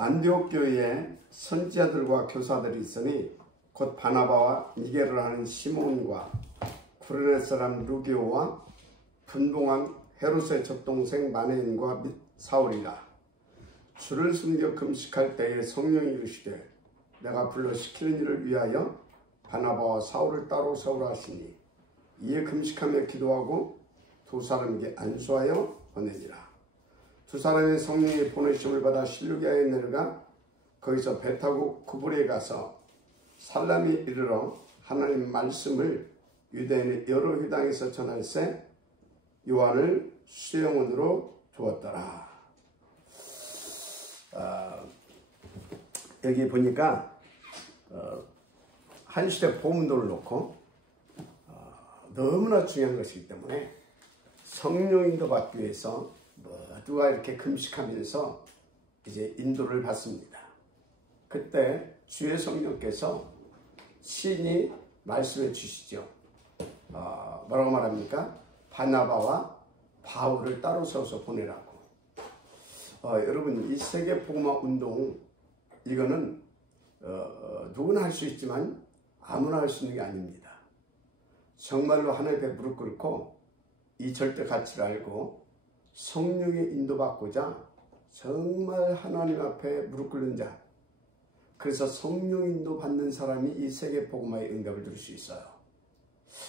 안디옥 교회에 선지자들과 교사들이 있으니 곧 바나바와 니게를 하는 시몬과 구레네 사람 루기오와 분봉왕 헤롯의 적동생 마네인과 및 사울이라. 주를 숨겨 금식할 때에 성령이 이르시되 내가 불러 시키는 일을 위하여 바나바와 사울을 따로 세우라 하시니 이에 금식하며 기도하고 두 사람에게 안수하여 보내니라. 두 사람의 성령의 보내심을 받아 실루기아에 내려가 거기서 배 타고 구브리에 가서 살람이 이르러 하나님 말씀을 유대인의 여러 회당에서 전할세 요한을 수용원으로 두었더라. 여기 보니까 한 시대 보문도를 놓고 너무나 중요한 것이기 때문에 성령 인도 받기 위해서 모두가 이렇게 금식하면서 이제 인도를 받습니다. 그때 주의 성령께서 친히 말씀해 주시죠. 뭐라고 말합니까? 바나바와 바울을 따로 세워서 보내라고. 여러분, 이 세계 복음화 운동, 이거는 누구나 할 수 있지만 아무나 할 수 있는 게 아닙니다. 정말로 하나님 앞에 무릎 꿇고 이 절대 가치를 알고 성령의 인도받고자 정말 하나님 앞에 무릎 꿇는 자, 그래서 성령 인도 받는 사람이 이 세계 복음화의 응답을 누릴 수 있어요.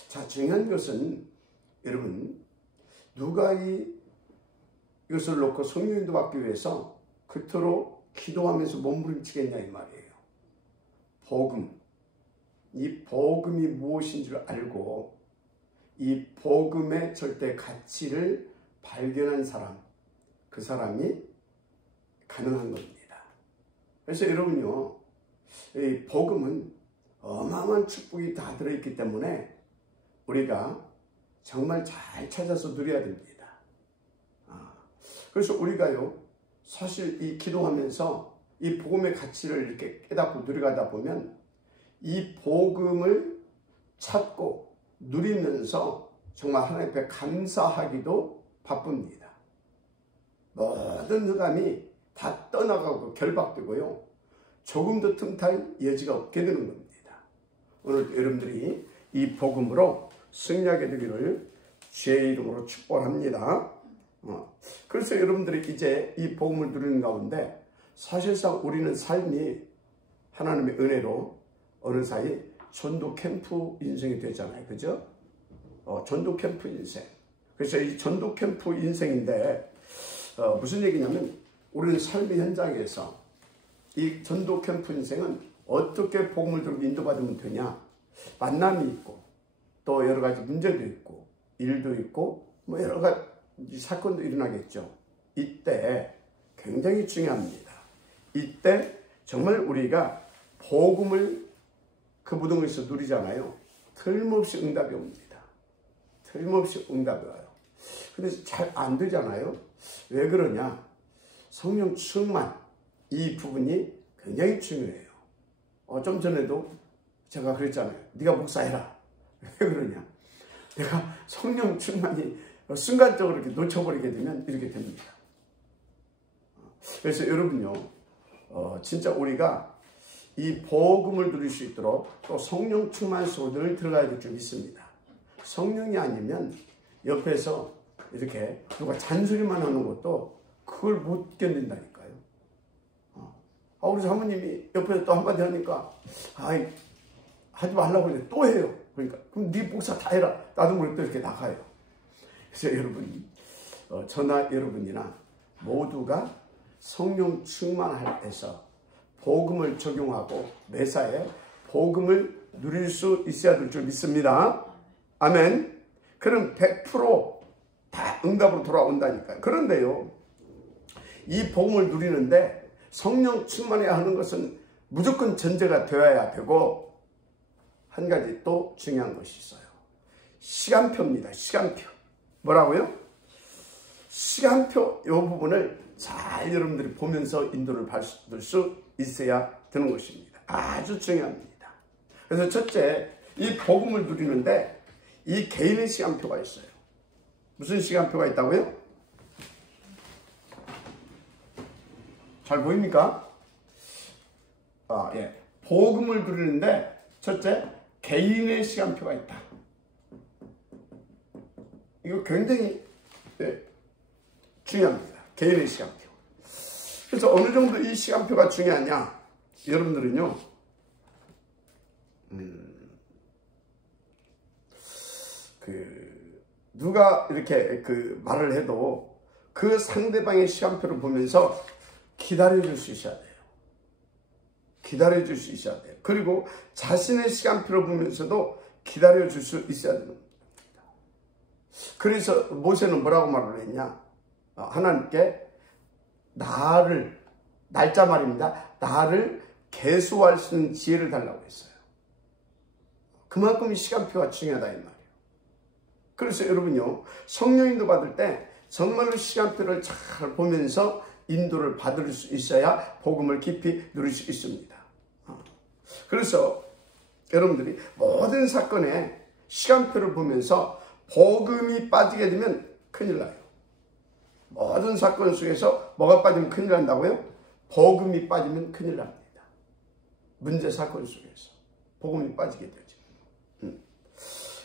자, 중요한 것은 여러분, 누가 이것을 놓고 성령 인도 받기 위해서 그토록 기도하면서 몸부림치겠냐 이 말이에요. 복음, 이 복음이 무엇인 줄 알고 이 복음의 절대 가치를 발견한 사람, 그 사람이 가능한 겁니다. 그래서 여러분요, 이 복음은 어마어마한 축복이 다 들어있기 때문에 우리가 정말 잘 찾아서 누려야 됩니다. 그래서 우리가요, 사실 이 기도하면서 이 복음의 가치를 이렇게 깨닫고 누려가다 보면 이 복음을 찾고 누리면서 정말 하나님 앞에 감사하기도 바쁩니다. 모든 흑암이 다 떠나가고 결박되고요, 조금도 틈탈 여지가 없게 되는 겁니다. 오늘 여러분들이 이 복음으로 승리하게 되기를 주의 이름으로 축복합니다. 그래서 여러분들이 이제 이 복음을 누리는 가운데 사실상 우리는 삶이 하나님의 은혜로 어느 사이 전도 캠프 인생이 되잖아요. 그죠? 전도 캠프 인생. 그래서 이 전도 캠프 인생인데 무슨 얘기냐면 우리는 삶의 현장에서 이 전도 캠프 인생은 어떻게 복음을 들고 인도받으면 되냐. 만남이 있고 또 여러 가지 문제도 있고 일도 있고 뭐 여러 가지 사건도 일어나겠죠. 이때 굉장히 중요합니다. 이때 정말 우리가 복음을 그 무덤에서 누리잖아요. 틀림없이 응답이 옵니다. 틀림없이 응답이 와요. 근데 잘 안 되잖아요. 왜 그러냐? 성령 충만, 이 부분이 굉장히 중요해요. 좀 전에도 제가 그랬잖아요. 네가 목사해라. 왜 그러냐? 내가 성령 충만이 순간적으로 이렇게 놓쳐버리게 되면 이렇게 됩니다. 그래서 여러분요, 진짜 우리가 이 복음을 누릴 수 있도록 또 성령 충만 속으로 늘 들어가야 될 줄 믿습니다. 성령이 아니면 옆에서 이렇게 누가 잔소리만 하는 것도 그걸 못 견딘다니까요. 우리 사모님이 옆에서 또 한마디 하니까 하지 말라고 했는데 또 해요. 그러니까 그럼 네 목사 다 해라. 나도 모르게 또 이렇게 나가요. 그래서 여러분, 저나 여러분이나 모두가 성령 충만할 때서 복음을 적용하고 매사에 복음을 누릴 수 있어야 될 줄 믿습니다. 아멘. 그럼 100% 응답으로 돌아온다니까요. 그런데요, 이 복음을 누리는데 성령 충만해야 하는 것은 무조건 전제가 되어야 되고, 한 가지 또 중요한 것이 있어요. 시간표입니다. 시간표. 뭐라고요? 시간표, 이 부분을 잘 여러분들이 보면서 인도를 받을 수 있어야 되는 것입니다. 아주 중요합니다. 그래서 첫째, 이 복음을 누리는데 이 개인의 시간표가 있어요. 무슨 시간표가 있다고요? 잘 보입니까? 복음을 누리는데 첫째, 개인의 시간표가 있다. 이거 굉장히 중요합니다. 개인의 시간표. 그래서 어느 정도 이 시간표가 중요하냐? 여러분들은요, 누가 이렇게 말을 해도 그 상대방의 시간표를 보면서 기다려줄 수 있어야 돼요. 기다려줄 수 있어야 돼요. 그리고 자신의 시간표를 보면서도 기다려줄 수 있어야 됩니다. 그래서 모세는 뭐라고 말을 했냐? 하나님께 날짜 말입니다. 나를 계수할 수 있는 지혜를 달라고 했어요. 그만큼 이 시간표가 중요하다 이 말이에요. 그래서 여러분요, 성령 인도 받을 때 정말로 시간표를 잘 보면서 인도를 받을 수 있어야 복음을 깊이 누릴 수 있습니다. 그래서 여러분들이 모든 사건에 시간표를 보면서 복음이 빠지게 되면 큰일 나요. 모든 사건 속에서 뭐가 빠지면 큰일 난다고요? 복음이 빠지면 큰일 납니다. 문제 사건 속에서 복음이 빠지게 되죠.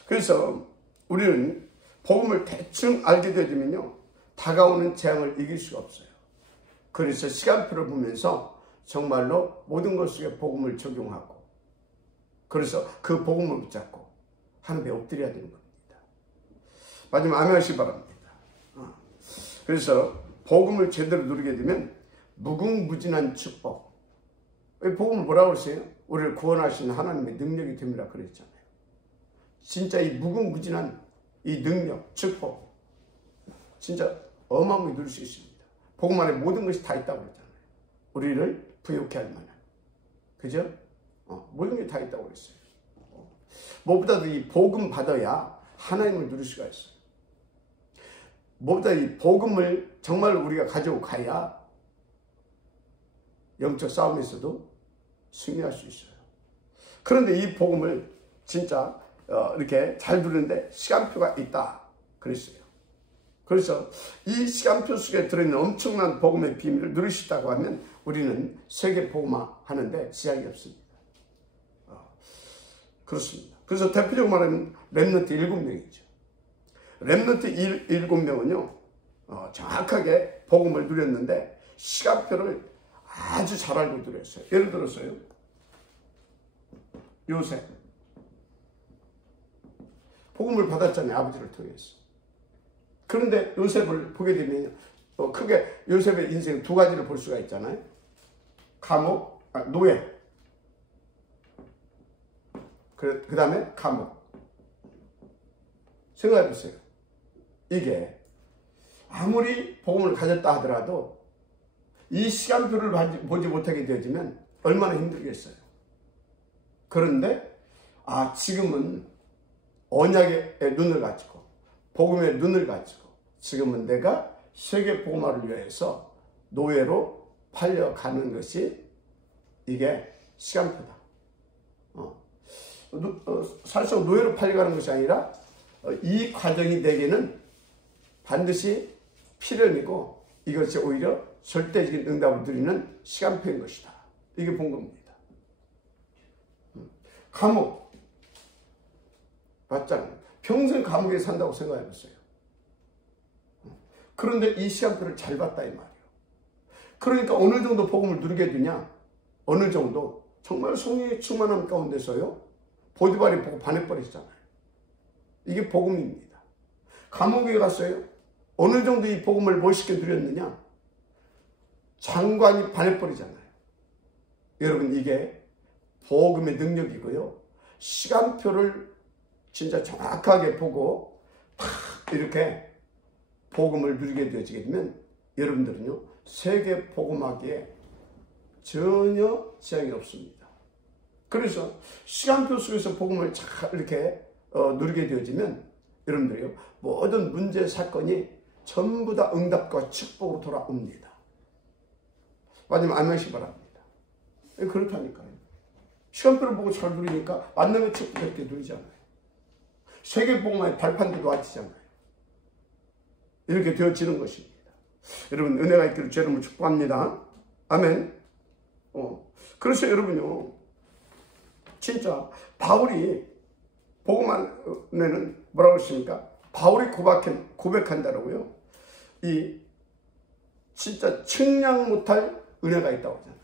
그래서 우리는 복음을 대충 알게 되면요, 다가오는 재앙을 이길 수가 없어요. 그래서 시간표를 보면서 정말로 모든 것 속에 복음을 적용하고, 그래서 그 복음을 붙잡고 하나님에 엎드려야 되는 겁니다. 마지막 아멘 하시기 바랍니다. 그래서 복음을 제대로 누리게 되면 무궁무진한 축복. 복음을 뭐라고 그랬어요? 우리를 구원하시는 하나님의 능력이 됩니다 그랬잖아요. 진짜 이 무궁무진한 이 능력, 축복, 진짜 어마어마하게 누릴 수 있습니다. 복음 안에 모든 것이 다 있다고 그랬잖아요. 우리를 부욕해 할 만한. 그죠? 모든 게 다 있다고 그랬어요. 무엇보다도 이 복음 받아야 하나님을 누릴 수가 있어요. 무엇보다 이 복음을 정말 우리가 가지고 가야 영적 싸움에서도 승리할 수 있어요. 그런데 이 복음을 진짜 이렇게 잘 누리는데 시간표가 있다 그랬어요. 그래서 이 시간표 속에 들어있는 엄청난 복음의 비밀을 누릴 수 있다고 하면 우리는 세계 복음화 하는데 지장이 없습니다. 그렇습니다. 그래서 대표적으로 말하면 렘넌트 7명이죠. 렘넌트 7명은요, 정확하게 복음을 누렸는데 시간표를 아주 잘 알고 누렸어요. 예를 들어서요, 요셉. 복음을 받았잖아요, 아버지를 통해서. 그런데 요셉을 보게 되면 크게 요셉의 인생 두 가지를 볼 수가 있잖아요. 노예. 그 다음에 감옥. 생각해 보세요. 이게 아무리 복음을 가졌다 하더라도 이 시간표를 보지 못하게 되어지면 얼마나 힘들겠어요. 그런데 지금은 언약의 눈을 가지고 복음의 눈을 가지고 지금은 내가 세계 복음화를 위해서 노예로 팔려가는 것이 이게 시간표다. 사실상 노예로 팔려가는 것이 아니라 이 과정이 내게는 반드시 필연이고 이것이 오히려 절대적인 응답을 누리는 시간표인 것이다. 이게 본 겁니다. 감옥. 맞잖아요. 평생 감옥에 산다고 생각해보세요. 그런데 이 시간표를 잘 봤다 이 말이에요. 그러니까 어느 정도 복음을 누리게 되냐? 어느 정도 정말 성령의 충만함 가운데서요, 보디발이 보고 반해버리잖아요. 이게 복음입니다. 감옥에 갔어요. 어느 정도 이 복음을 멋있게 누렸느냐? 장관이 반해버리잖아요. 여러분, 이게 복음의 능력이고요. 시간표를 진짜 정확하게 보고 탁 이렇게 복음을 누리게 되어지게 되면 여러분들은요, 세계 복음하기에 전혀 지장이 없습니다. 그래서 시간표 속에서 복음을 잘 이렇게 누리게 되어지면 여러분들이요, 모든 문제 사건이 전부 다 응답과 축복으로 돌아옵니다. 마지막 아멘시 바랍니다. 그렇다니까요. 시간표를 보고 잘 누리니까 만남의 축복 이렇게 누리잖아요. 세계 복음의 발판도 놓아지잖아요. 이렇게 되어지는 것입니다. 여러분, 은혜가 있기를 주 여러분을 축복합니다. 아멘. 그래서 여러분요, 진짜 바울이 복음 안에는 뭐라고 했습니까? 바울이 고백한다라고요. 이 진짜 측량 못할 은혜가 있다고 하잖아요.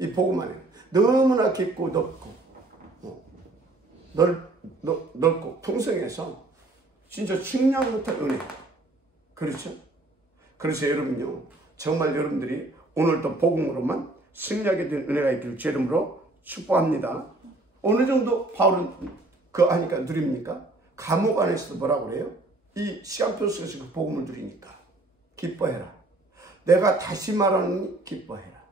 이 복음 안에 너무나 깊고 넓고 풍성해서 진짜 측량 못할 은혜. 그렇죠? 그래서 여러분요, 정말 여러분들이 오늘도 복음으로만 승리하게 된 은혜가 있기를 제 이름으로 축복합니다. 어느 정도 바울은 하니까 누립니까? 감옥 안에서도 뭐라고 그래요? 이 시간표 속에서 그 복음을 누리니까 기뻐해라. 내가 다시 말하는 기뻐해라.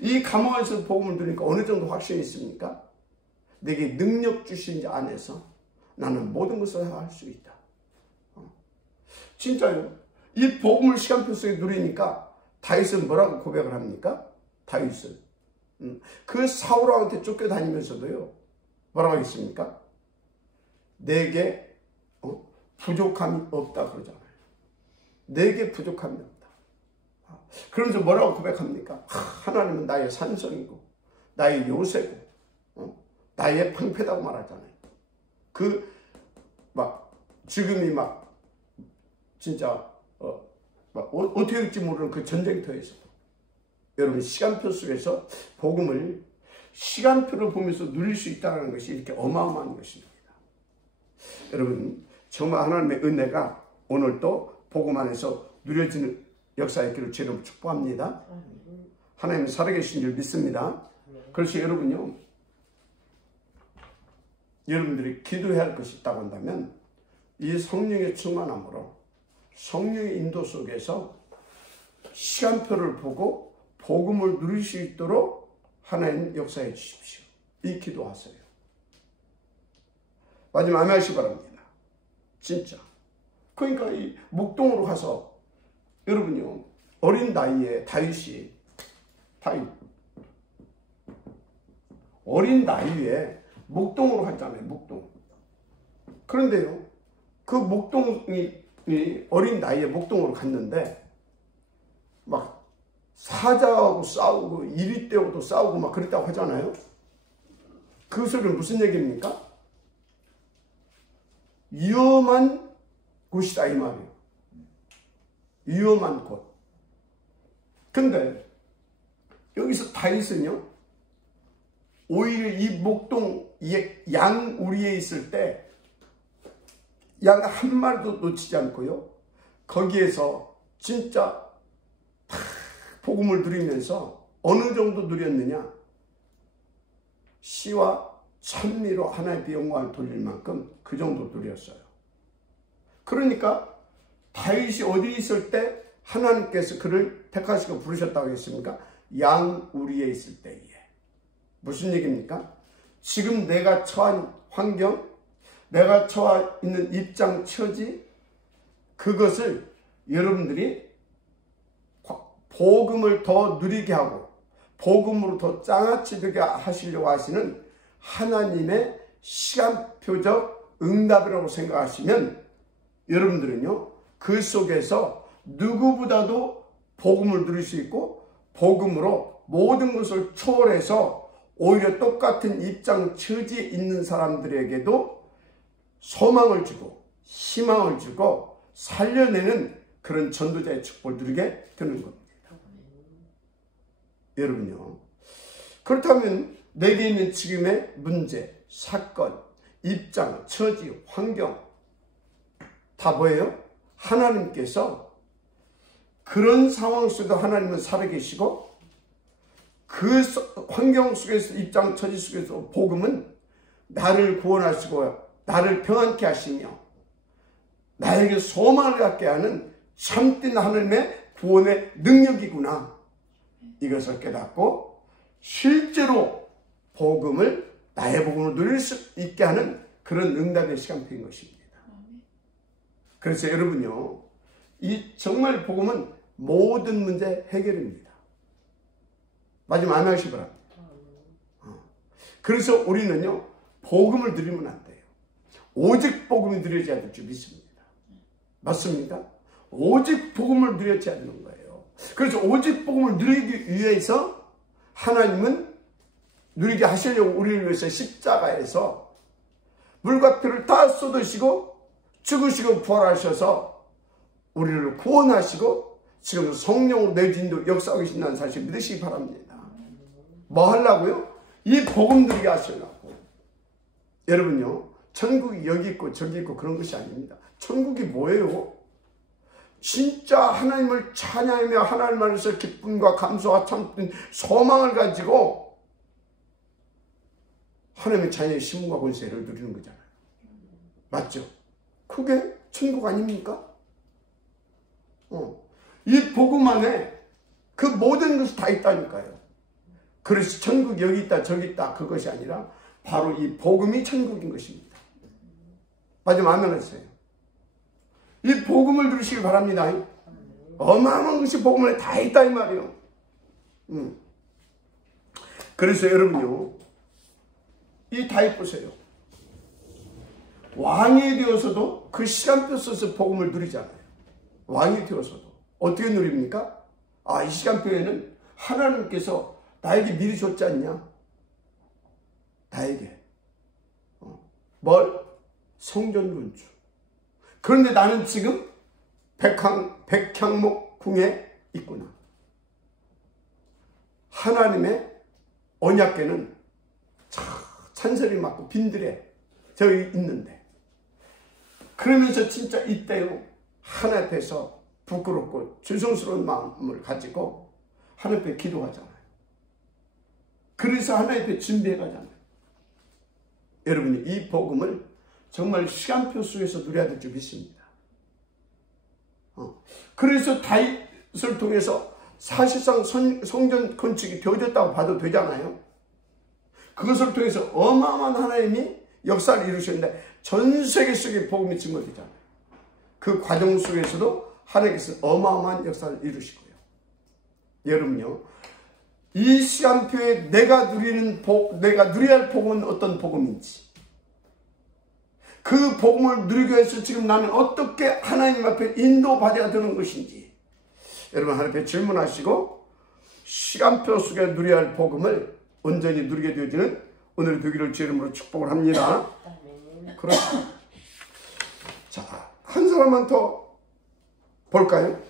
이 감옥 안에서 복음을 누리니까 어느 정도 확신이 있습니까? 내게 능력 주신 자 안에서 나는 모든 것을 할 수 있다. 진짜요. 이 복음을 시간표 속에 누리니까 다윗은 뭐라고 고백을 합니까? 다윗은 그 사울한테 쫓겨다니면서도요, 뭐라고 했습니까? 내게 부족함이 없다 그러잖아요. 내게 부족함이 없다. 그러면서 뭐라고 고백합니까? 하나님은 나의 산성이고 나의 요새고 나의 방패다고 말하잖아요. 지금이 진짜 어떻게 될지 모르는 그 전쟁터에서도 여러분 시간표 속에서 복음을 시간표를 보면서 누릴 수 있다는 것이 이렇게 어마어마한 것입니다. 여러분 정말 하나님의 은혜가 오늘도 복음 안에서 누려지는 역사의 길을 제대로 축복합니다. 하나님 살아계신 줄 믿습니다. 그래서 여러분요, 여러분들이 기도해야 할 것이 있다고 한다면 이 성령의 충만함으로 성령의 인도 속에서 시간표를 보고 복음을 누릴 수 있도록 하나님 역사해 주십시오. 이 기도하세요. 마지막 아멘하시기 바랍니다. 진짜. 그러니까 이 목동으로 가서 여러분요, 어린 나이에 어린 나이에 목동으로 갔잖아요. 목동. 그런데요, 그 목동이 어린 나이에 목동으로 갔는데 막 사자하고 싸우고 이리 떼고도 싸우고 막 그랬다고 하잖아요. 그 소리는 무슨 얘기입니까? 위험한 곳이다 이 말이에요. 위험한 곳. 근데 여기서 다윗은요, 오히려 이 목동 양 우리에 있을 때 양 한 마리도 놓치지 않고요, 거기에서 진짜 복음을 누리면서 어느 정도 누렸느냐, 시와 찬미로 하나님의 영광을 돌릴 만큼 그 정도 누렸어요. 그러니까 다윗이 어디 있을 때 하나님께서 그를 택하시고 부르셨다고 했습니까? 양 우리에 있을 때에. 무슨 얘기입니까? 지금 내가 처한 환경, 내가 처해 있는 입장, 처지, 그것을 여러분들이 복음을 더 누리게 하고 복음으로 더 장아찌르게 하시려고 하시는 하나님의 시간표적 응답이라고 생각하시면 여러분들은요, 그 속에서 누구보다도 복음을 누릴 수 있고 복음으로 모든 것을 초월해서 오히려 똑같은 입장, 처지에 있는 사람들에게도 소망을 주고 희망을 주고 살려내는 그런 전도자의 축복을 누리게 되는 겁니다. 여러분요, 그렇다면 내게 있는 지금의 문제, 사건, 입장, 처지, 환경 다 뭐예요? 하나님께서 그런 상황 속에도 하나님은 살아계시고 그 환경 속에서, 입장, 처지 속에서 복음은 나를 구원하시고 나를 평안케 하시며 나에게 소망을 갖게 하는 참된 하나님의 구원의 능력이구나, 이것을 깨닫고 실제로 복음을, 나의 복음을 누릴 수 있게 하는 그런 응답의 시간표인 것입니다. 그래서 여러분요, 이 정말 복음은 모든 문제 해결입니다. 마지막 아멘하시기 바랍니다. 그래서 우리는요, 복음을 누리면 안 돼요. 오직 복음이 누려져야 될 줄 믿습니다. 맞습니까? 오직 복음을 누려져야 되는 거예요. 그래서 오직 복음을 누리기 위해서 하나님은 누리게 하시려고 우리를 위해서 십자가에서 물과 피를 다 쏟으시고 죽으시고 부활하셔서 우리를 구원하시고 지금 성령으로 내 진도 역사하고 계신다는 사실 믿으시기 바랍니다. 뭐 하려고요? 이 복음 누리게 하시려고. 여러분요, 천국이 여기 있고 저기 있고 그런 것이 아닙니다. 천국이 뭐예요? 진짜 하나님을 찬양하며 하나님 안에서 기쁨과 감사와 참된 소망을 가지고 하나님의 자녀의 신분과 권세를 누리는 거잖아요. 맞죠? 그게 천국 아닙니까? 이 복음 안에 그 모든 것이 다 있다니까요. 그래서 천국 여기 있다 저기 있다 그것이 아니라 바로 이 복음이 천국인 것입니다. 마지막 아멘 하세요. 이 복음을 누리시기 바랍니다. 어마어마한 것이 복음 안에 다 있다 이 말이에요. 그래서 여러분요, 이 다윗 보세요. 왕이 되어서도 그 시간표 써서 복음을 누리잖아요. 왕이 되어서도 어떻게 누립니까? 이 시간표에는 하나님께서 나에게 미리 줬지 않냐? 나에게 뭘? 성전 건축. 그런데 나는 지금 백향목 궁에 있구나. 하나님의 언약궤는 찬설이 맞고 빈들에 저기 있는데, 그러면서 진짜 이때요 하나님 앞에서 부끄럽고 죄송스러운 마음을 가지고 하나님 앞에 기도하잖아요. 그래서 하나님 앞에 준비해 가잖아요. 여러분이 이 복음을 정말 시간표 속에서 누려야 될 줄 믿습니다. 그래서 다윗을 통해서 사실상 성전 건축이 되어졌다고 봐도 되잖아요. 그것을 통해서 어마어마한 하나님이 역사를 이루셨는데 전 세계 속에 복음이 증거되잖아요. 그 과정 속에서도 하나님께서 어마어마한 역사를 이루시고요. 여러분요, 이 시간표에 내가 누려야 할 복음은 어떤 복음인지, 그 복음을 누리기 위해서 지금 나는 어떻게 하나님 앞에 인도받아야 되는 것인지 여러분 하나님 앞에 질문하시고 시간표 속에 누려야 할 복음을 온전히 누리게 되어지는 오늘 되기를 주의 이름으로 축복을 합니다. 그렇죠. 자, 한 사람만 더 볼까요?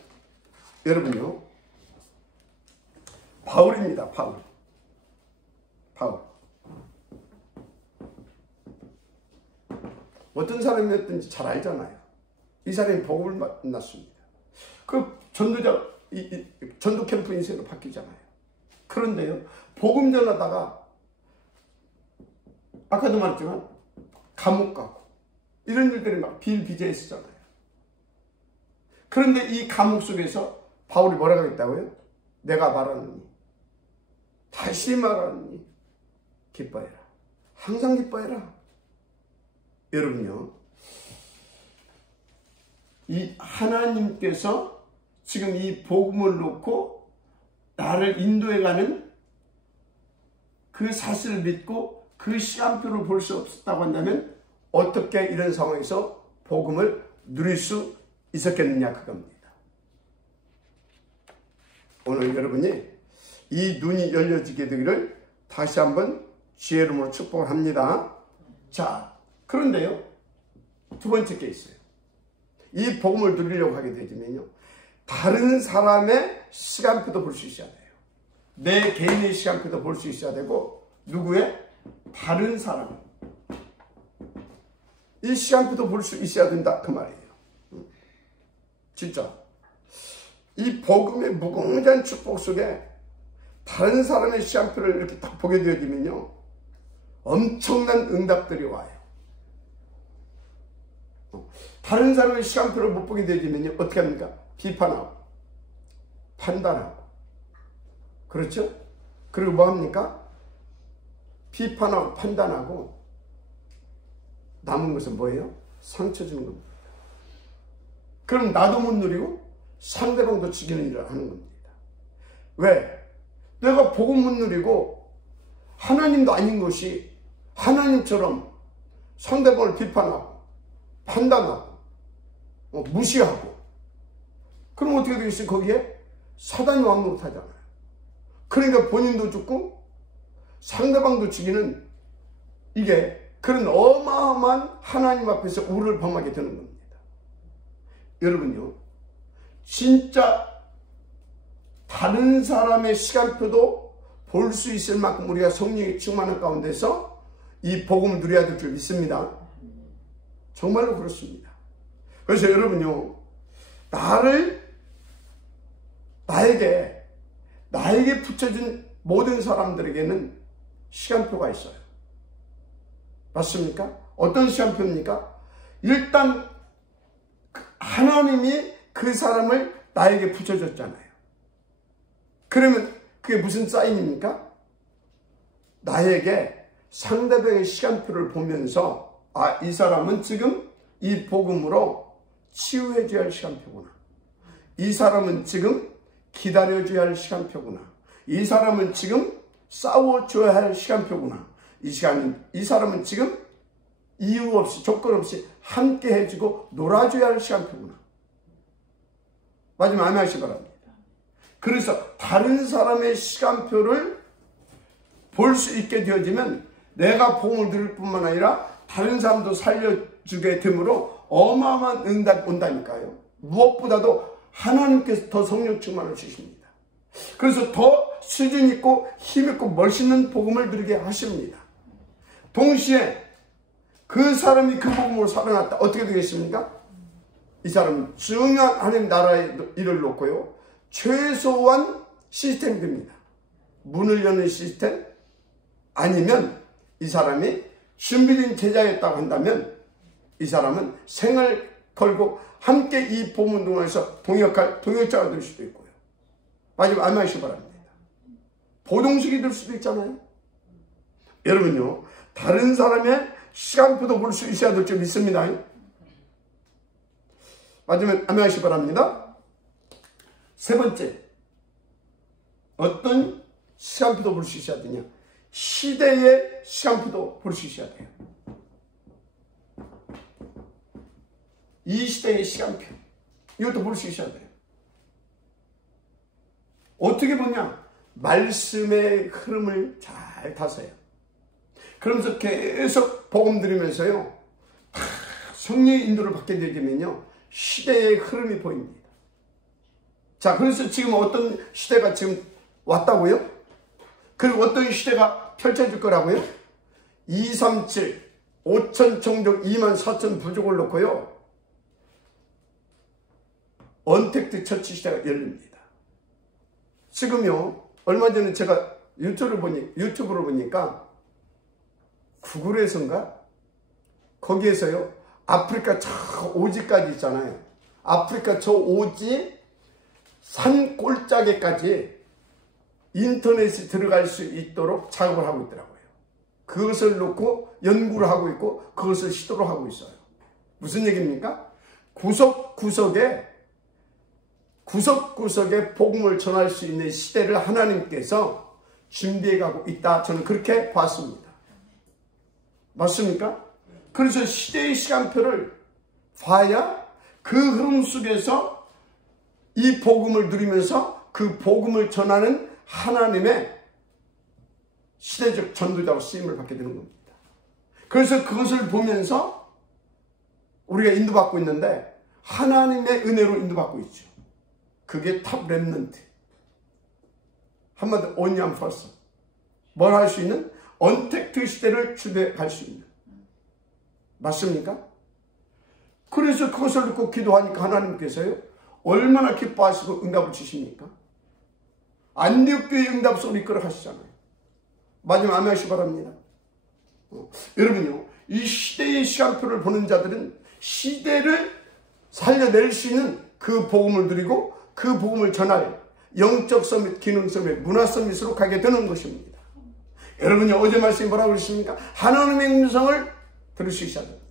여러분요, 바울입니다. 바울. 어떤 사람이었든지 잘 알잖아요. 이 사람이 복음을 만났습니다. 그 전도 캠프 인생으로 바뀌잖아요. 그런데요, 복음 전하다가 아까도 말했지만 감옥 가고 이런 일들이 막 비일비재했었잖아요. 그런데 이 감옥 속에서 바울이 뭐라고 했다고요? 내가 말하느니, 다시 말하느니 기뻐해라. 항상 기뻐해라. 여러분요, 이 하나님께서 지금 이 복음을 놓고 나를 인도해가는 그 사실을 믿고 그 시간표를 볼 수 없었다고 한다면 어떻게 이런 상황에서 복음을 누릴 수 있었겠느냐 그겁니다. 오늘 여러분이 이 눈이 열려지게 되기를 다시 한번 주의 이름으로 축복을 합니다. 자, 그런데요, 두 번째 게 있어요. 이 복음을 누리려고 하게 되면요, 다른 사람의 시간표도 볼 수 있어야 돼요. 내 개인의 시간표도 볼 수 있어야 되고, 누구의? 다른 사람. 이 시간표도 볼 수 있어야 된다 그 말이에요. 진짜 이 복음의 무궁무진한 축복 속에 다른 사람의 시간표를 이렇게 딱 보게 되어지면요, 엄청난 응답들이 와요. 다른 사람의 시간표를 못 보게 되어지면요, 어떻게 합니까? 비판하고 판단하고, 그렇죠? 그리고 뭐 합니까? 비판하고 판단하고 남은 것은 뭐예요? 상처 주는 겁니다. 그럼 나도 못 누리고 상대방도 죽이는 일을 하는 겁니다. 왜? 내가 복음 못 누리고 하나님도 아닌 것이 하나님처럼 상대방을 비판하고 판단하고 무시하고, 그럼 어떻게 되겠어요? 거기에 사단이 왕 노릇하잖아요. 그러니까 본인도 죽고 상대방도 죽이는, 이게 그런 어마어마한 하나님 앞에서 우를 범하게 되는 겁니다. 여러분요, 진짜 다른 사람의 시간표도 볼 수 있을 만큼 우리가 성령이 충만한 가운데서 이 복음을 누려야 될 줄 믿습니다. 정말로 그렇습니다. 그래서 여러분요, 나에게 붙여진 모든 사람들에게는 시간표가 있어요. 맞습니까? 어떤 시간표입니까? 일단 하나님이 그 사람을 나에게 붙여줬잖아요. 그러면 그게 무슨 사인입니까? 나에게 상대방의 시간표를 보면서, 아, 이 사람은 지금 이 복음으로 치유해줘야 할 시간표구나. 이 사람은 지금 기다려줘야 할 시간표구나. 이 사람은 지금 싸워줘야 할 시간표구나. 이 사람은 지금 이유 없이, 조건 없이 함께 해주고 놀아줘야 할 시간표구나. 마지막 아멘하시기 바랍니다. 그래서 다른 사람의 시간표를 볼 수 있게 되어지면 내가 복음을 들을 뿐만 아니라 다른 사람도 살려주게 되므로 어마어마한 응답이 온다니까요. 무엇보다도 하나님께서 더 성령 충만을 주십니다. 그래서 더 수준 있고 힘 있고 멋있는 복음을 누리게 하십니다. 동시에 그 사람이 그 복음으로 살아났다. 어떻게 되겠습니까? 이 사람은 중요한 하나님 나라의 일을 놓고요, 최소한 시스템이 됩니다. 문을 여는 시스템, 아니면 이 사람이 준비된 제자였다고 한다면 이 사람은 생을 걸고 함께 이 복음 동안에서 동역할 동역자가 될 수도 있고요. 마지막 아멘하시기 바랍니다. 보동식이 될 수도 있잖아요. 여러분요, 다른 사람의 시간표도 볼 수 있어야 될 줄 믿습니다. 마지막 아멘하시기 바랍니다. 세 번째, 어떤 시간표도 볼 수 있어야 되냐? 시대의 시간표도 볼 수 있어야 돼요. 이 시대의 시간표, 이것도 볼 수 있어야 돼요. 어떻게 보냐? 말씀의 흐름을 잘 타세요. 그러면서 계속 복음 들으면서요, 성령의 인도를 받게 되면요, 시대의 흐름이 보입니다. 자, 그래서 지금 어떤 시대가 지금 왔다고요? 그리고 어떤 시대가 펼쳐질 거라고요? 237, 5천 청족 2만 4천 부족을 놓고요, 언택트 처치 시대가 열립니다. 지금요, 얼마 전에 제가 유튜브를 보니까 구글에서인가? 거기에서요, 아프리카 저 오지까지 있잖아요. 아프리카 저 오지 산 골짜기까지 인터넷에 들어갈 수 있도록 작업을 하고 있더라고요. 그것을 놓고 연구를 하고 있고 그것을 시도를 하고 있어요. 무슨 얘기입니까? 구석구석에 복음을 전할 수 있는 시대를 하나님께서 준비해 가고 있다. 저는 그렇게 봤습니다. 맞습니까? 그래서 시대의 시간표를 봐야 그 흐름 속에서 이 복음을 누리면서 그 복음을 전하는 하나님의 시대적 전도자로 쓰임을 받게 되는 겁니다. 그래서 그것을 보면서 우리가 인도받고 있는데 하나님의 은혜로 인도받고 있죠. 그게 탑 렘넌트. 한마디로 온리한 퍼슨. 뭘 할 수 있는? 언택트 시대를 주대할 수 있는. 맞습니까? 그래서 그것을 듣고 기도하니까 하나님께서요, 얼마나 기뻐하시고 응답을 주십니까? 안디옥교회 응답소로 이끌어 가시잖아요. 마지막 아멘하시기 바랍니다. 여러분요, 이 시대의 시간표를 보는 자들은 시대를 살려낼 수 있는 그 복음을 누리고 그 복음을 전할 영적 서밋, 기능 서밋, 문화 서밋으로 가게 되는 것입니다. 여러분이 어제 말씀이 뭐라고 그러십니까? 하나님의 음성을 들을 수 있어야 됩니다.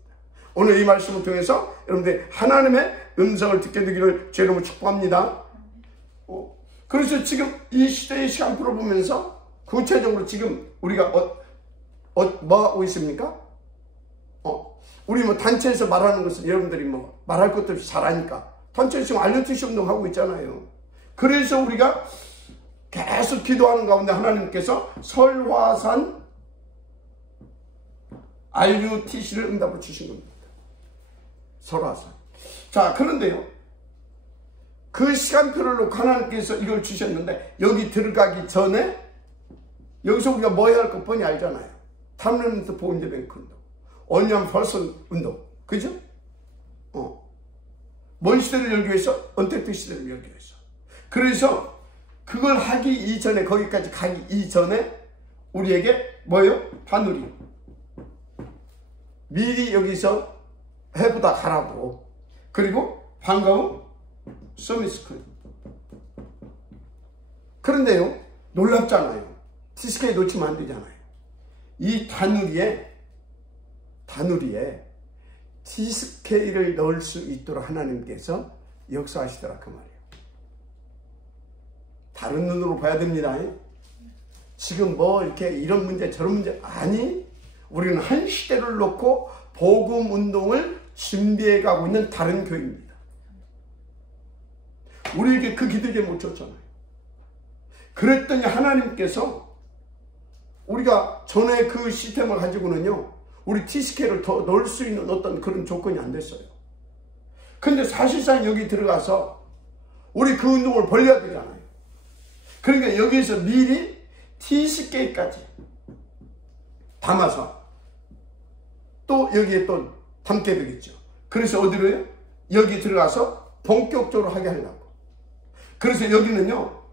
오늘 이 말씀을 통해서 여러분들 하나님의 음성을 듣게 되기를 제 이름으로 축복합니다. 그래서 지금 이 시대의 시간표를 보면서 구체적으로 지금 우리가 뭐 하고 있습니까? 우리 뭐 단체에서 말하는 것은 여러분들이 뭐 말할 것도 없이 잘하니까 단체에서 지금 알려주시 운동하고 있잖아요. 그래서 우리가 계속 기도하는 가운데 하나님께서 설화산 RUTC를 응답을 주신 겁니다. 설화산. 자, 그런데요, 그 시간표를 놓고 하나님께서 이걸 주셨는데, 여기 들어가기 전에 여기서 우리가 뭐 해야 할 것 뻔히 알잖아요. 탐렌트 보인드뱅크 운동, 언니암 펄슨 운동, 그죠? 뭔 시대를 열기 위해서? 언택트 시대를 열기 위해서. 그래서 그걸 하기 이전에, 거기까지 가기 이전에 우리에게 뭐예요? 바누리. 미리 여기서 해보다 가라고. 그리고 반가운 서미스쿨. 그런데요, 놀랍잖아요. TSK 놓치면 안 되잖아요. 이 다누리에 TSK를 넣을 수 있도록 하나님께서 역사하시더라, 그 말이에요. 다른 눈으로 봐야 됩니다. 지금 뭐 이렇게 이런 문제 저런 문제, 아니, 우리는 한 시대를 놓고 복음 운동을 준비해 가고 있는 다른 교회입니다. 우리에게 그 기대에 못 줬잖아요. 그랬더니 하나님께서 우리가 전에 그 시스템을 가지고는요, 우리 TSK를 더 넣을 수 있는 어떤 그런 조건이 안 됐어요. 근데 사실상 여기 들어가서 우리 그 운동을 벌려야 되잖아요. 그러니까 여기에서 미리 TSK까지 담아서 또 여기에 또 담게 되겠죠. 그래서 어디로요? 여기 들어가서 본격적으로 하게 하려고. 그래서 여기는요,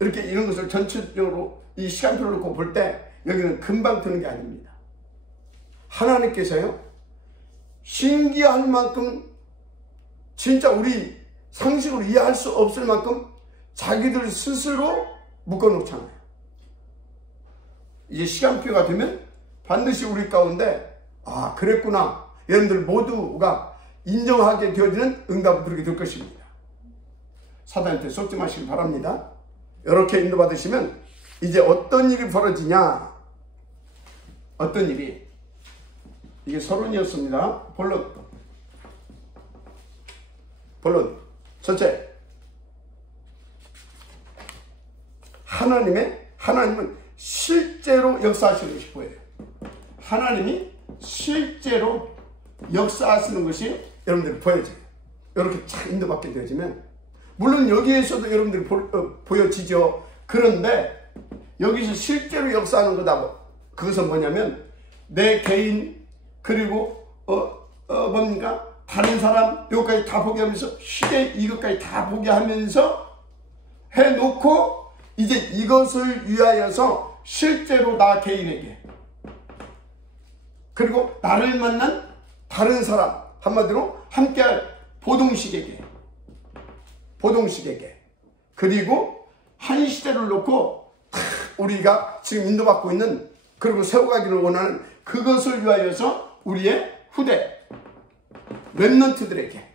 이렇게 이런 것을 전체적으로 이 시간표를 놓고 볼 때 여기는 금방 드는 게 아닙니다. 하나님께서요, 신기할 만큼 진짜 우리 상식으로 이해할 수 없을 만큼 자기들 스스로 묶어놓잖아요. 이제 시간표가 되면 반드시 우리 가운데, 아, 그랬구나, 여러분들 모두가 인정하게 되어지는 응답을 드리게 될 것입니다. 사단한테 속지 마시길 바랍니다. 이렇게 인도받으시면 이제 어떤 일이 벌어지냐, 어떤 일이, 이게 서론이었습니다. 본론 전체. 하나님은 실제로 역사하시는 것이 보여요. 하나님이 실제로 역사하시는 것이 여러분들이 보여져요. 이렇게 쫙 인도받게 되어지면, 물론 여기에서도 여러분들이 보여지죠. 그런데 여기서 실제로 역사하는 거다. 그것은 뭐냐면 내 개인, 그리고 뭡니까? 다른 사람, 이것까지 다 보게 하면서, 시대 이것까지 다 보게 하면서 해놓고, 이제 이것을 위하여서 실제로 나 개인에게, 그리고 나를 만난 다른 사람, 한마디로 함께할 보동식에게, 그리고 한 시대를 놓고 우리가 지금 인도받고 있는, 그리고 세워가기를 원하는 그것을 위하여서 우리의 후대 렘넌트들에게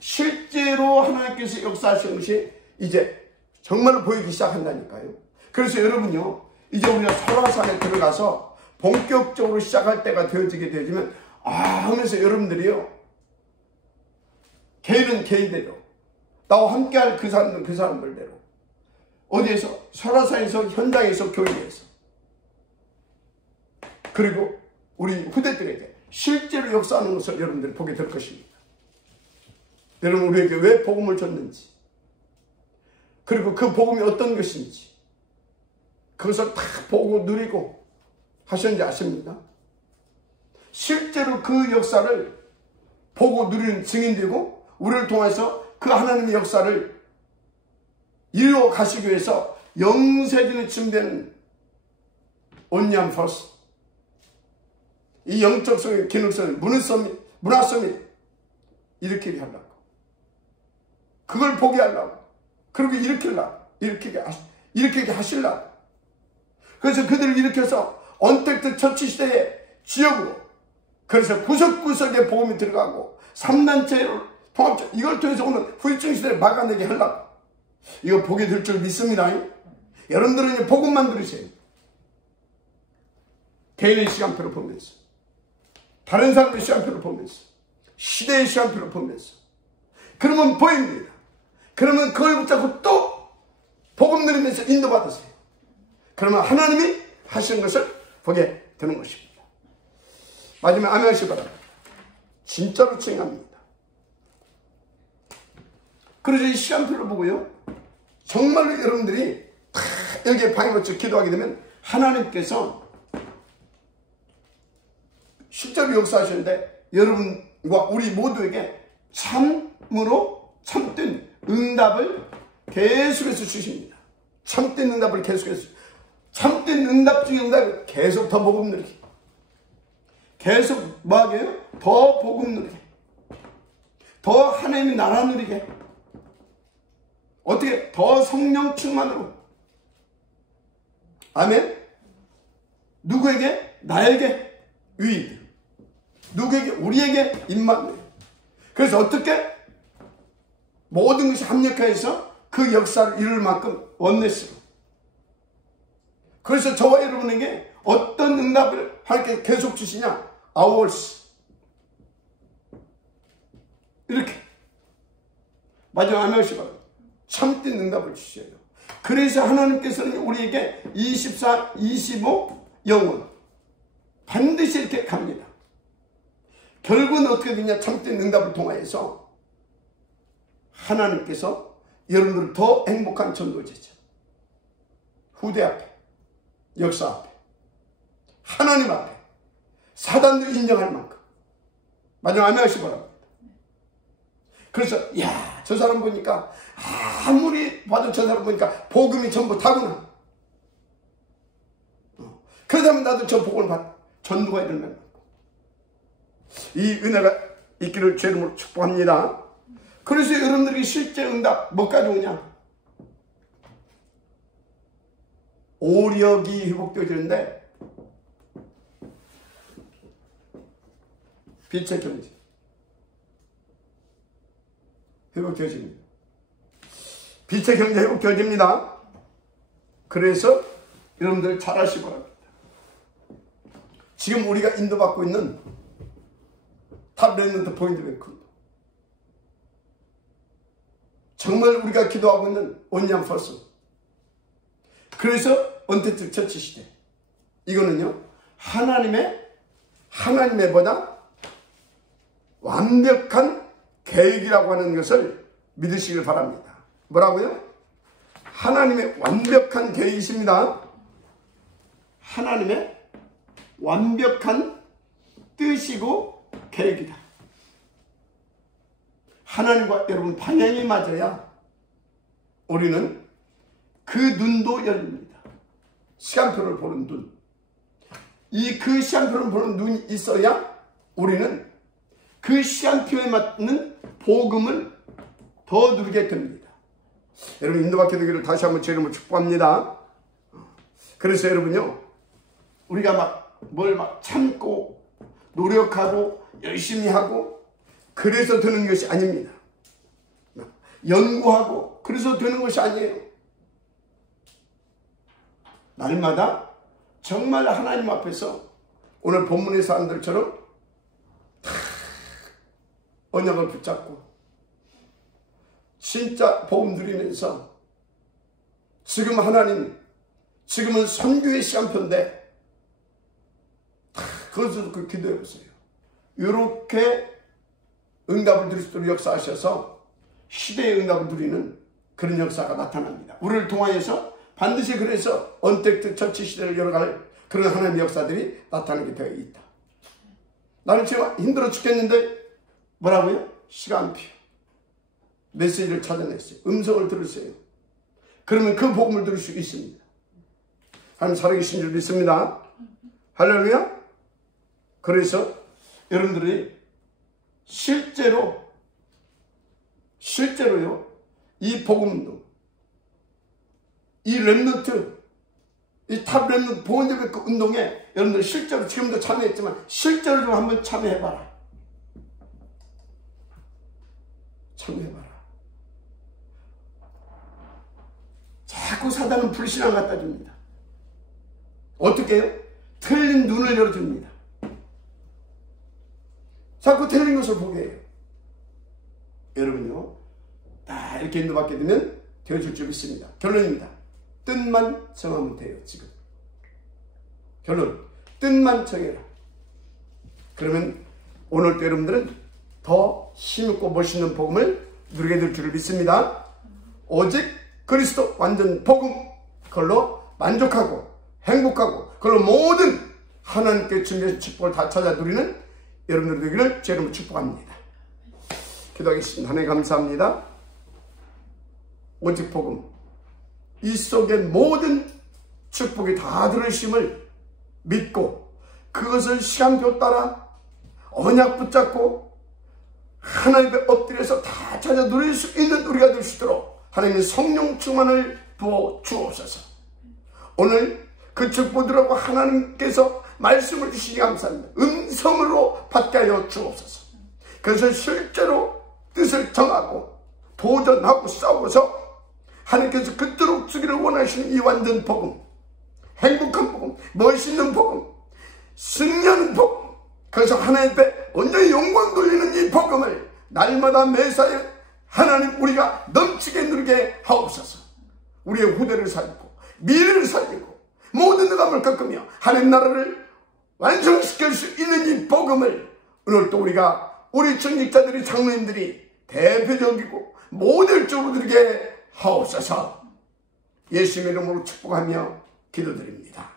실제로 하나님께서 역사하시는 것이 이제 정말로 보이기 시작한다니까요. 그래서 여러분요, 이제 우리가 설화산에 들어가서 본격적으로 시작할 때가 되어지면, 하면서 여러분들이요, 개인은 개인대로, 나와 함께할 그 사람들은 그 사람들대로, 어디에서? 설화산에서, 현장에서, 교회에서, 그리고 우리 후대들에게 실제로 역사하는 것을 여러분들이 보게 될 것입니다. 여러분, 우리에게 왜 복음을 줬는지, 그리고 그 복음이 어떤 것인지, 그것을 다 보고 누리고 하셨는지 아십니까? 실제로 그 역사를 보고 누리는 증인되고, 우리를 통해서 그 하나님의 역사를 이루어 가시기 위해서 영세전에 준비하는 온리암 퍼스, 이 영적 성의 기능성을 문화 서밋 일으키게 하려고, 그걸 보게 하려고, 그리고 일으키게 하시려고. 그래서 그들을 일으켜서 언택트 처치 시대의 지역으로, 그래서 구석구석에 복음이 들어가고 3단체로 통합적, 이걸 통해서 오늘 후유증 시대를 막아내게 하려고. 이거 보게 될 줄 믿습니다. 여러분들은 이제 복음만 들으세요. 개인의 시간표를 보면서, 다른 사람의 시간표를 보면서, 시대의 시간표를 보면서, 그러면 보입니다. 그러면 그걸 붙잡고 또 복음 누리면서 인도받으세요. 그러면 하나님이 하시는 것을 보게 되는 것입니다. 마지막에 아멘 하시기 바랍니다. 진짜로 증언합니다. 그래서 이 시간표를 보고요, 정말로 여러분들이 다 여기에 방해받쳐 기도하게 되면 하나님께서 실제로 역사하시는데 여러분과 우리 모두에게 참으로 참된 응답을 계속해서 주십니다. 참된 응답을 계속해서, 참된 응답 중에 응답을 계속 더 복음 누리게, 계속 뭐하게요? 더 복음 누리게, 더 하나님의 나라 누리게, 어떻게 더 성령 충만으로. 아멘. 누구에게? 나에게 유익, 누구에게? 우리에게 임만. 그래서 어떻게 모든 것이 합력해서 그 역사를 이룰 만큼 원내스로. 그래서 저와 여러분에게 어떤 응답을 하나님께 계속 주시냐? hours. 이렇게 마지막 아멘시 바랍니다. 참된 응답을 주셔요. 그래서 하나님께서는 우리에게 24, 25 영혼 반드시 이렇게 갑니다. 결국은 어떻게 되냐? 참된 응답을 통하여서 하나님께서 여러분들을 더 행복한 전도제죠. 후대 앞에, 역사 앞에, 하나님 앞에, 사단도 인정할 만큼. 마지막 아멘 하시기 바랍니다. 그래서 야, 저 사람 보니까 아무리 봐도 저 사람 보니까 복음이 전부 다구나. 그러다면 나도 저 복음을 받, 전도가 이르면 이 은혜가 있기를 주 이름으로 축복합니다. 그래서 여러분들이 실제 응답 뭐까지 오냐? 오력이 회복되어지는데 빛의 경제 회복되어집니다. 빛의 경제 회복되어집니다. 그래서 여러분들 잘 하시기 바랍니다. 지금 우리가 인도받고 있는 탑 렘넌트 포인트뱅크, 정말 우리가 기도하고 있는 온리한 퍼슨, 그래서 언택트 처치 시대, 이거는요 하나님의 보다 완벽한 계획이라고 하는 것을 믿으시길 바랍니다. 뭐라고요? 하나님의 완벽한 계획이십니다. 하나님의 완벽한 뜻이고 계획이다. 하나님과 여러분 방향이 맞아야 우리는 그 눈도 열립니다. 시간표를 보는 눈. 그 시간표를 보는 눈이 있어야 우리는 그 시간표에 맞는 복음을 더 누리게 됩니다. 여러분 인도받게 되기를 다시 한번 제 이름으로 축복합니다. 그래서 여러분요, 우리가 뭘 참고 노력하고 열심히 하고 그래서 되는 것이 아닙니다. 연구하고 그래서 되는 것이 아니에요. 날마다 정말 하나님 앞에서 오늘 본문의 사람들처럼 다 언약을 붙잡고 진짜 복음 누리면서, 지금 하나님, 지금은 선교의 시간표인데 그것을 그 기도해 보세요. 이렇게 응답을 누릴 수 있도록 역사하셔서 시대의 응답을 누리는 그런 역사가 나타납니다. 우리를 통하여서 반드시 그래서 언택트 처치 시대를 열어갈 그런 하나님의 역사들이 나타나게 되어 있다. 나는 지금 힘들어 죽겠는데 뭐라고요? 시간표, 메시지를 찾아냈어요. 음성을 들으세요. 그러면 그 복음을 들을 수 있습니다. 하나님 살아계신 줄 믿습니다. 할렐루야. 그래서 여러분들이 실제로요, 이 복음운동, 이 렘넌트, 이 탑 렘넌트 보건제백 운동에 여러분들 실제로 지금도 참여했지만 실제로 좀 한번 참여해봐라. 참여해봐라. 자꾸 사단은 불신앙 갖다 줍니다. 어떻게 해요? 틀린 눈을 열어줍니다. 자꾸 틀린 것을 보게 해요. 여러분요, 다 이렇게 인도받게 되면 되어줄 줄 믿습니다. 결론입니다. 뜻만 정하면 돼요. 지금 결론, 뜻만 정해라. 그러면 오늘도 여러분들은 더 힘있고 멋있는 복음을 누리게 될 줄을 믿습니다. 오직 그리스도 완전 복음, 그걸로 만족하고 행복하고 그걸로 모든 하나님께 준비하신 축복을 다 찾아 누리는 여러분들 되기를 제 이름으로 축복합니다. 기도하겠습니다. 하나님 감사합니다. 오직 복음, 이 속에 모든 축복이 다 들어있음을 믿고 그것을 시간표 따라 언약 붙잡고 하나님 앞에 엎드려서 다 찾아 누릴 수 있는 우리가 될 수 있도록 하나님의 성령 충만을 부어 주옵소서. 오늘 그 축복들하고 하나님께서 말씀을 주시니 감사합니다. 음성으로 받게 하여 주옵소서. 그래서 실제로 뜻을 정하고 도전하고 싸워서 하나님께서 그토록 주기를 원하시는 이 완전 복음, 행복한 복음, 멋있는 복음, 승리하는 복음, 그래서 하나님 앞에 온전히 영광 돌리는 이 복음을 날마다 매사에 하나님 우리가 넘치게 누리게 하옵소서. 우리의 후대를 살리고 미래를 살리고 모든 능함을 꺾으며 하나님 나라를 완성시킬 수 있는 이 복음을 오늘 또 우리가 우리 청직자들이 장로님들이 대표적이고 모델적으로 드리게 하옵소서. 예수님의 이름으로 축복하며 기도드립니다.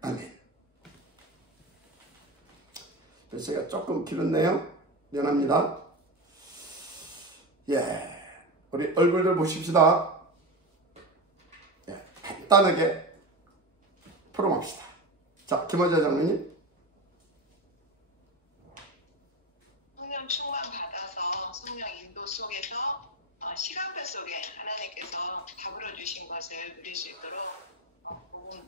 아멘. 제가 조금 길었네요. 미안합니다. 우리 얼굴들 보십시다. 간단하게 풀어봅시다. 자, 김원자 장로님. 성령 충만 받아서 성령 인도 속에서 시간표 속에 하나님께서 답으로 주신 것을 누릴 수 있도록 복음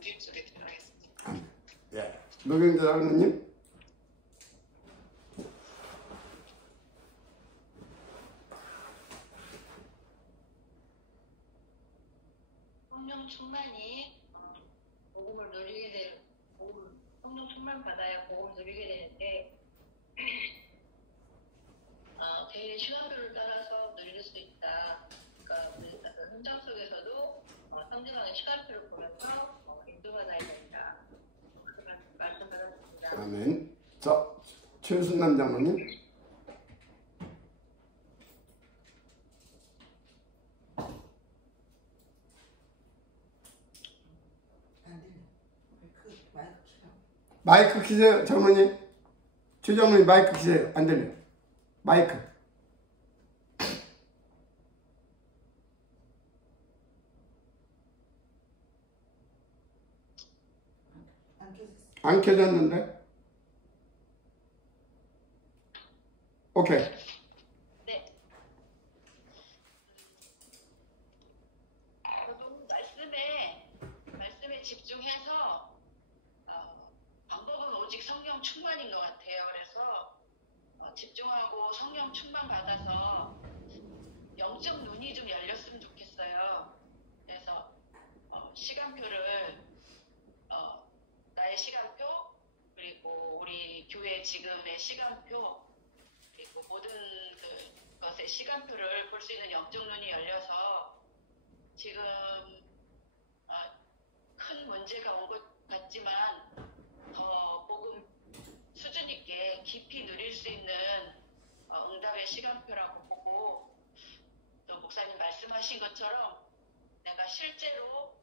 누림 속에 들어가겠습니다. 노경자 장로님. 성령 충만이 복음을 누리게 될 성령 충만 받아야 복음을 누리게 되는데 대의 시간표를 따라서 누릴 수 있다. 그러니까 우리 현장 속에서도 성장하는 시간표를 보면서 인도받아야 된다. 그런 말씀 받았습니다. 아멘. 자, 최순남 장로님. 마이크 키세요, 장로님. 최 장로님 마이크 키세요. 안 들려. 마이크. 안 켜졌는데? 오케이. 네. 저도 말씀에 집중해서 방법은 오직 성령 충만인 것 같아요. 그래서 집중하고 성령 충만 받아서 영적 눈이 좀 열렸으면 좋겠어요. 그래서 시간표를 나의 시간표 그리고 우리 교회 지금의 시간표 그리고 모든 것의 시간표를 볼 수 있는 영적 눈이 열려서 지금 큰 문제가 온 것 같지만 더 복음 수준 있게 깊이 누릴 수 있는 응답의 시간표라고 보고 또 목사님 말씀하신 것처럼 내가 실제로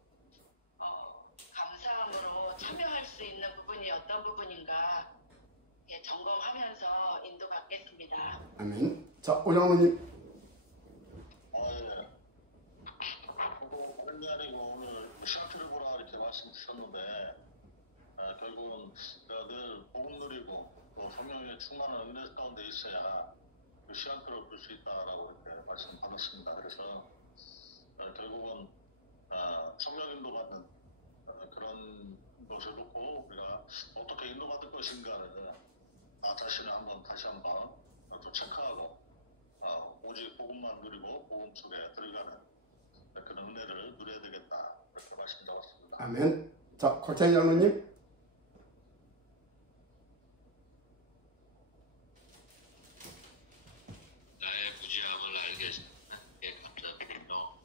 감사함으로 참여할 수 있는 부분이 어떤 부분인가 점검하면서 인도받겠습니다. 아멘. 자, 오장로님. 다른 게 아니고 오늘 시간표를 보라 이렇게 말씀 주셨는데 결국은 늘 복음 누리고 또 성령의 충만한 은혜 가운데 있어야 그 시간표를 볼 수 있다라고 이렇게 말씀 받았습니다. 그래서 결국은 성령 인도받는 그런 것을 놓고 우리가 어떻게 인도받을 것인가를 나 자신을 다시 한번 또 체크하고 오직 복음만 누리고 복음 속에 들어가는 그런 은혜를 누려야 되겠다 이렇게 말씀드렸습니다. 아멘. 자, 곽찬희 장로님. 나의 무지함을 알게 하시는 하나님께 감사드리며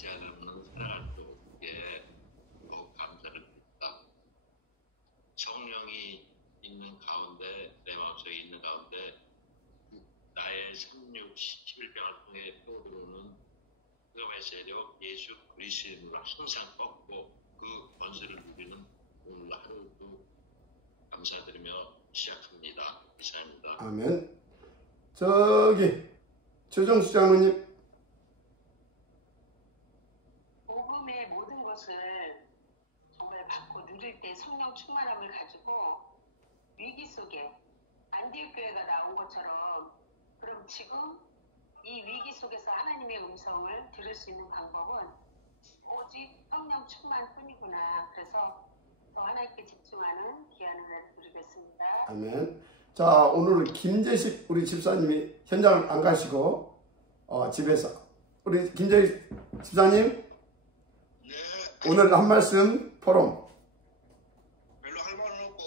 잊지 않는 살아갈 수 없게 더욱 감사를 드립니다. 성령이 있는 가운데, 내 마음속에 있는 가운데 나의 36, 11병을 통해 떠오르는 흑암의 세력 예수 그리스도의 이름으로 항상 꺾고 그 권세를 누리는 오늘 하루도 감사드리며 시작합니다. 이상입니다. 아멘. 저기 최정수 장로님. 복음의 모든 것을 정말 받고 누릴 때 성령 충만함을 가지고 위기 속에 안디옥 교회가 나온 것처럼, 그럼 지금 이 위기 속에서 하나님의 음성을 들을 수 있는 방법은 오직 성령 충만뿐이구나. 그래서 더 하나님께 집중하는 귀한 은혜를 누리겠습니다. 아멘. 자, 오늘 김재식 우리 집사님이 현장을 안 가시고 집에서 우리 김재식 집사님, 네, 오늘 한 말씀 포럼. 별로 할 말은 없고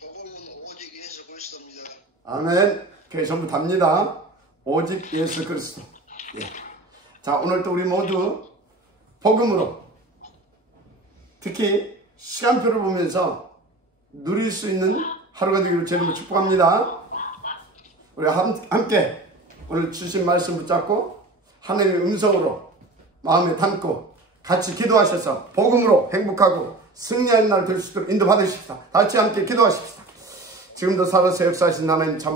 복음은 오직 예수 그리스도입니다. 아멘. 그게 전부 답니다. 오직 예수 그리스도. 예. 자, 오늘 또 우리 모두 복음으로, 특히 시간표를 보면서 누릴 수 있는 하루가 되기를 주님으로 축복합니다. 우리 함께 오늘 주신 말씀 붙잡고 하나님의 음성으로 마음에 담고 같이 기도하셔서 복음으로 행복하고 승리하는 날 될 수 있도록 인도받으십시다. 같이 함께 기도하십시다. 지금도 살아서 역사하신 하나님 참